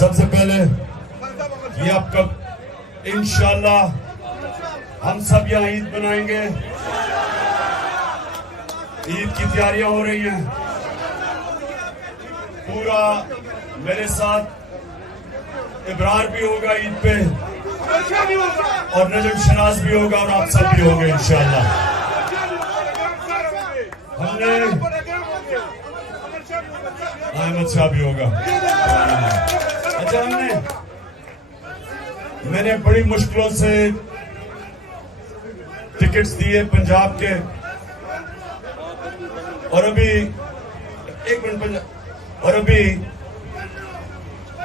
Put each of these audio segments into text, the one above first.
सबसे पहले ये आपका इंशाल्लाह हम सब यहाँ ईद मनाएंगे। ईद की तैयारियां हो रही हैं। पूरा मेरे साथ इब्रार भी होगा ईद पे और नजम शनाज भी होगा और आप सब भी होंगे इंशाल्लाह। हमने अहमद शाह भी होगा। अच्छा, मैंने बड़ी मुश्किलों से टिकट्स दिए पंजाब के और अभी एक मिनट और अभी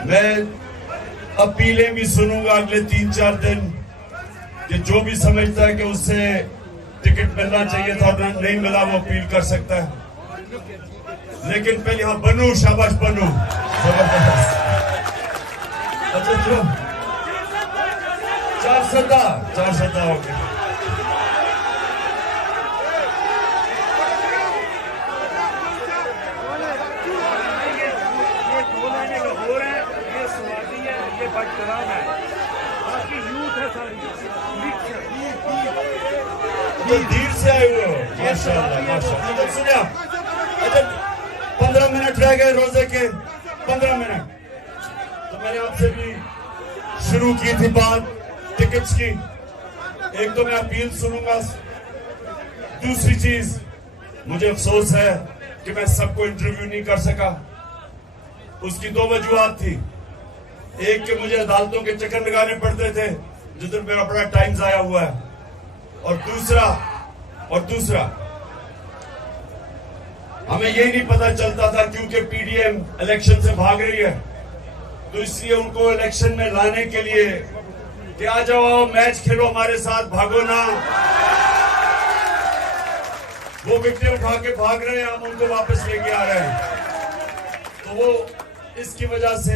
मैं अपीलें भी सुनूंगा अगले 3-4 दिन कि जो भी समझता है कि उससे टिकट मिलना चाहिए था नहीं मिला वो अपील कर सकता है। लेकिन पहले यहाँ बनू, शाबाश बनू, जबरदस्त। अच्छा जो 4 हो गए। धीर से आए हुए हो, माशाल्लाह माशाल्लाह। सुनिए आप, अच्छा 15 मिनट रह गए रोजे के, 15 मिनट। तो मैंने आपसे भी शुरू की थी बात टिकट्स की। एक तो मैं अपील सुनूंगा, दूसरी चीज मुझे अफसोस है कि मैं सबको इंटरव्यू नहीं कर सका। उसकी 2 वजूहात थी। एक कि मुझे अदालतों के चक्कर लगाने पड़ते थे जिधर मेरा बड़ा टाइम जाया हुआ है, और दूसरा हमें यही नहीं पता चलता था क्योंकि पीडीएम इलेक्शन से भाग रही है, तो इसलिए उनको इलेक्शन में लाने के लिए कि आ जाओ मैच खेलो हमारे साथ, भागो ना। वो विकेट उठा के भाग रहे हैं, हम उनको वापस लेके आ रहे हैं। तो वो इसकी वजह से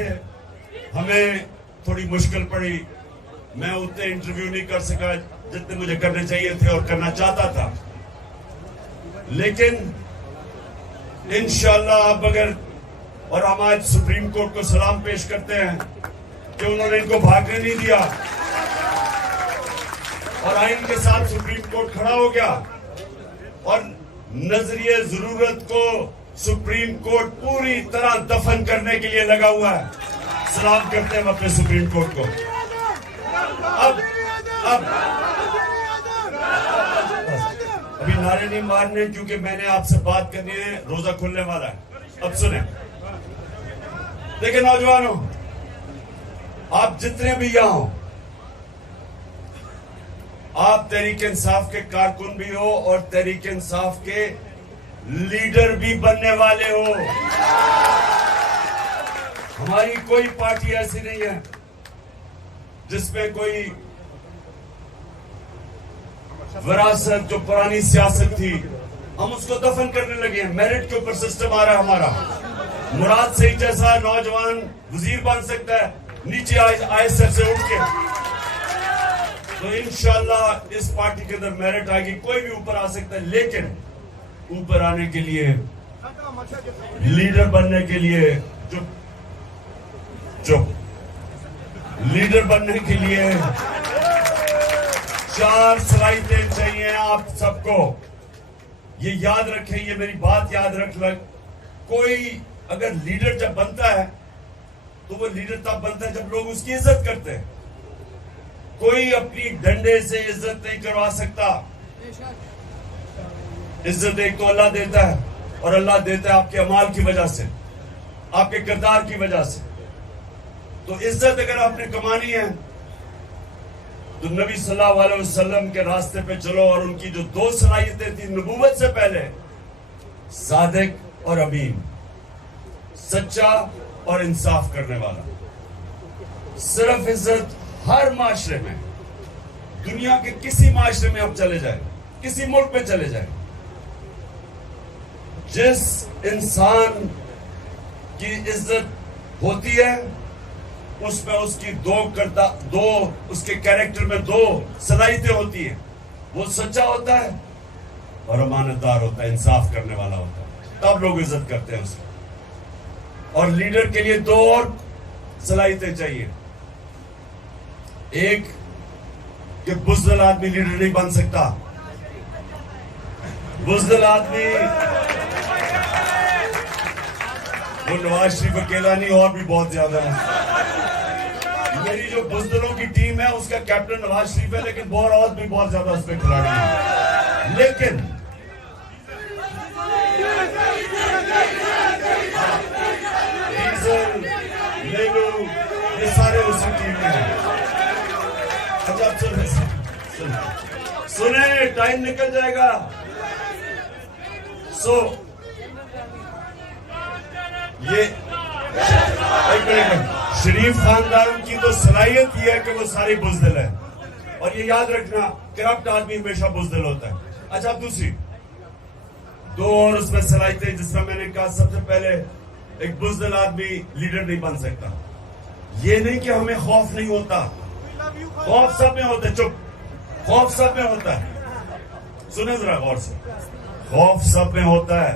हमें थोड़ी मुश्किल पड़ी। मैं उतने इंटरव्यू नहीं कर सका जितने मुझे करने चाहिए थे और करना चाहता था। लेकिन इंशाल्लाह अब अगर, और हम आज सुप्रीम कोर्ट को सलाम पेश करते हैं कि उन्होंने इनको भागने नहीं दिया और आइन के साथ सुप्रीम कोर्ट खड़ा हो गया और नजरिए जरूरत को सुप्रीम कोर्ट पूरी तरह दफन करने के लिए लगा हुआ है। सलाम करते हैं अपने सुप्रीम कोर्ट को। अब अभी नारे नहीं मारने क्योंकि मैंने आपसे बात करनी है, रोजा खुलने वाला है। अब सुने, देखिए नौजवानों, आप जितने भी यहां हो, आप तहरीक इंसाफ के कारकुन भी हो और तहरीक इंसाफ के लीडर भी बनने वाले हो। हमारी कोई पार्टी ऐसी नहीं है जिसमें कोई विरासत जो पुरानी सियासत थी हम उसको दफन करने लगे हैं। मेरिट के ऊपर सिस्टम आ रहा है हमारा। मुराद सही जैसा नौजवान वजीर बन सकता है नीचे आईएसएफ से उठ के। तो इंशाल्लाह इस पार्टी के अंदर मेरिट आएगी, कोई भी ऊपर आ सकता है। लेकिन ऊपर आने के लिए, लीडर बनने के लिए, लीडर बनने के लिए 4 सलाहियतें चाहिए आप सबको। ये याद रखें, ये मेरी बात याद रख लग। कोई अगर लीडर जब बनता है तो वो लीडर तब बनता है जब लोग उसकी इज्जत करते हैं। कोई अपनी डंडे से इज्जत नहीं करवा सकता। इज्जत एक तो अल्लाह देता है और अल्लाह देता है आपके अमाल की वजह से, आपके किरदार की वजह से। तो इज्जत अगर आपने कमानी है तो नबी सल्लल्लाहु अलैहि वसल्लम के रास्ते पे चलो। और उनकी जो 2 सलाहियतें थी नबूवत से पहले, सादिक और अमीन, सच्चा और इंसाफ करने वाला। सिर्फ इज्जत हर माशरे में, दुनिया के किसी माशरे में आप चले जाए, किसी मुल्क में चले जाए, जिस इंसान की इज्जत होती है उसमें उसकी दो उसके कैरेक्टर में 2 सलाहियतें होती है। वो सच्चा होता है और अमानतदार होता है, इंसाफ करने वाला होता है, तब लोग इज्जत करते हैं उसको। और लीडर के लिए 2 और सलाहियतें चाहिए। एक कि बुज़दिल आदमी लीडर नहीं बन सकता। बुज़दिल आदमी वो नवाज शरीफ अकेला नहीं, और भी बहुत ज्यादा है। मेरी जो बुज़दिलों की टीम है उसका कैप्टन नवाज शरीफ है, लेकिन और भी बहुत ज्यादा उसमें खिलाड़ी हैं। लेकिन डीजल, लेलू, ये सारे उसी टीम में हैं। अच्छा, सुने, टाइम निकल जाएगा। ये एक मिनट, शरीफ खानदान की तो सलाहियत यह है कि वो सारे बुज़दिल है, और ये याद रखना, करप्ट आदमी हमेशा बुज़दिल होता है। अच्छा, दूसरी दो और उसमें सलाहियतें, जिसमें मैंने कहा सबसे पहले एक बुज़दिल आदमी लीडर नहीं बन सकता। ये नहीं कि हमें खौफ नहीं होता, खौफ सब में होता है। चुप, खौफ सब में होता है। सुने जरा गौर से, खौफ सब में होता है,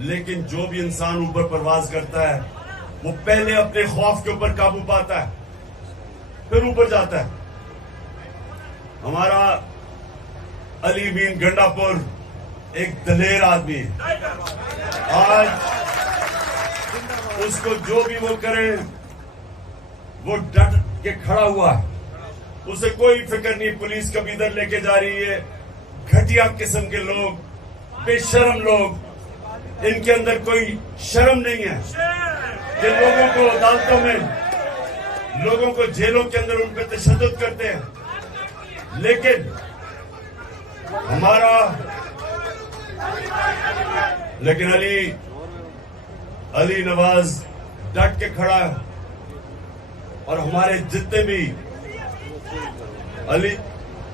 लेकिन जो भी इंसान ऊपर परवाज करता है वो पहले अपने खौफ के ऊपर काबू पाता है, फिर ऊपर जाता है। हमारा अली मीन गंडापुर एक दलेर आदमी है। आज उसको जो भी वो करे वो डट के खड़ा हुआ है, उसे कोई फिक्र नहीं पुलिस कब इधर लेके जा रही है। घटिया किस्म के लोग, बेशर्म लोग, इनके अंदर कोई शर्म नहीं है कि लोगों को अदालतों में, लोगों को जेलों के अंदर उन पर तशद्दुद करते हैं। लेकिन अली नवाज डट के खड़ा है, और हमारे जितने भी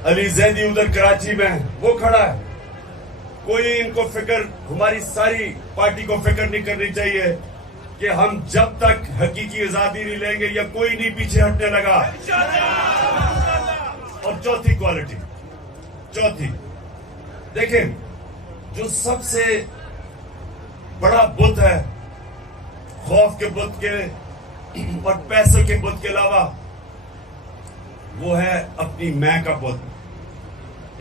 अली जैदी उधर कराची में वो खड़ा है। कोई इनको फिक्र, हमारी सारी पार्टी को फिक्र नहीं करनी चाहिए कि हम जब तक हकीकी आजादी नहीं लेंगे या कोई नहीं पीछे हटने लगा। और चौथी क्वालिटी, देखें, जो सबसे बड़ा बुत है खौफ के बुत के और पैसों के बुत के अलावा, वो है अपनी मैं का बुत।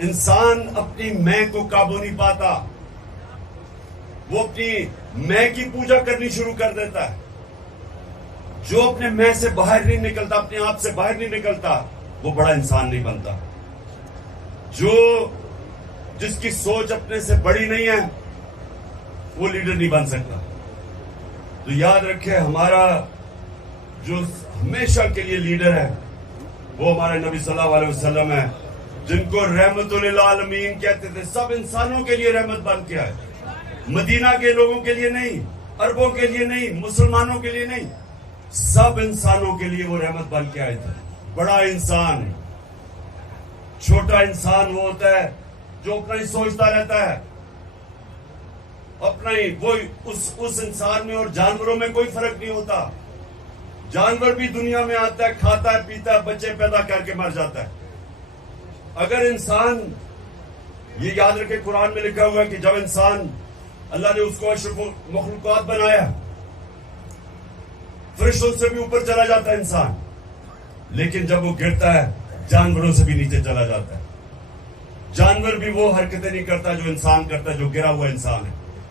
इंसान अपनी मैं को काबू नहीं पाता, वो अपनी मैं की पूजा करनी शुरू कर देता है। जो अपने मैं से बाहर नहीं निकलता, अपने आप से बाहर नहीं निकलता, वो बड़ा इंसान नहीं बनता। जिसकी सोच अपने से बड़ी नहीं है वो लीडर नहीं बन सकता। तो याद रखें, हमारा जो हमेशा के लिए लीडर है वो हमारे नबी सल्लल्लाहु अलैहि वसल्लम है, जिनको रहमतुल आलमीन कहते थे। सब इंसानों के लिए रहमत बन के आए, मदीना के लोगों के लिए नहीं, अरबों के लिए नहीं, मुसलमानों के लिए नहीं, सब इंसानों के लिए वो रहमत बन के आए थे। बड़ा इंसान, छोटा इंसान वो होता है जो अपना ही सोचता रहता है, अपना ही। वो उस इंसान में और जानवरों में कोई फर्क नहीं होता। जानवर भी दुनिया में आता है, खाता है, पीता है, बच्चे पैदा करके मर जाता है। अगर इंसान, ये याद रखे, कुरान में लिखा हुआ है कि जब इंसान, अल्लाह ने उसको अशरफुल मखलूकात बनाया, फरिश्तों से भी ऊपर चला जाता है इंसान, लेकिन जब वो गिरता है जानवरों से भी नीचे चला जाता है। जानवर भी वो हरकतें नहीं करता जो इंसान करता है, जो गिरा हुआ इंसान है।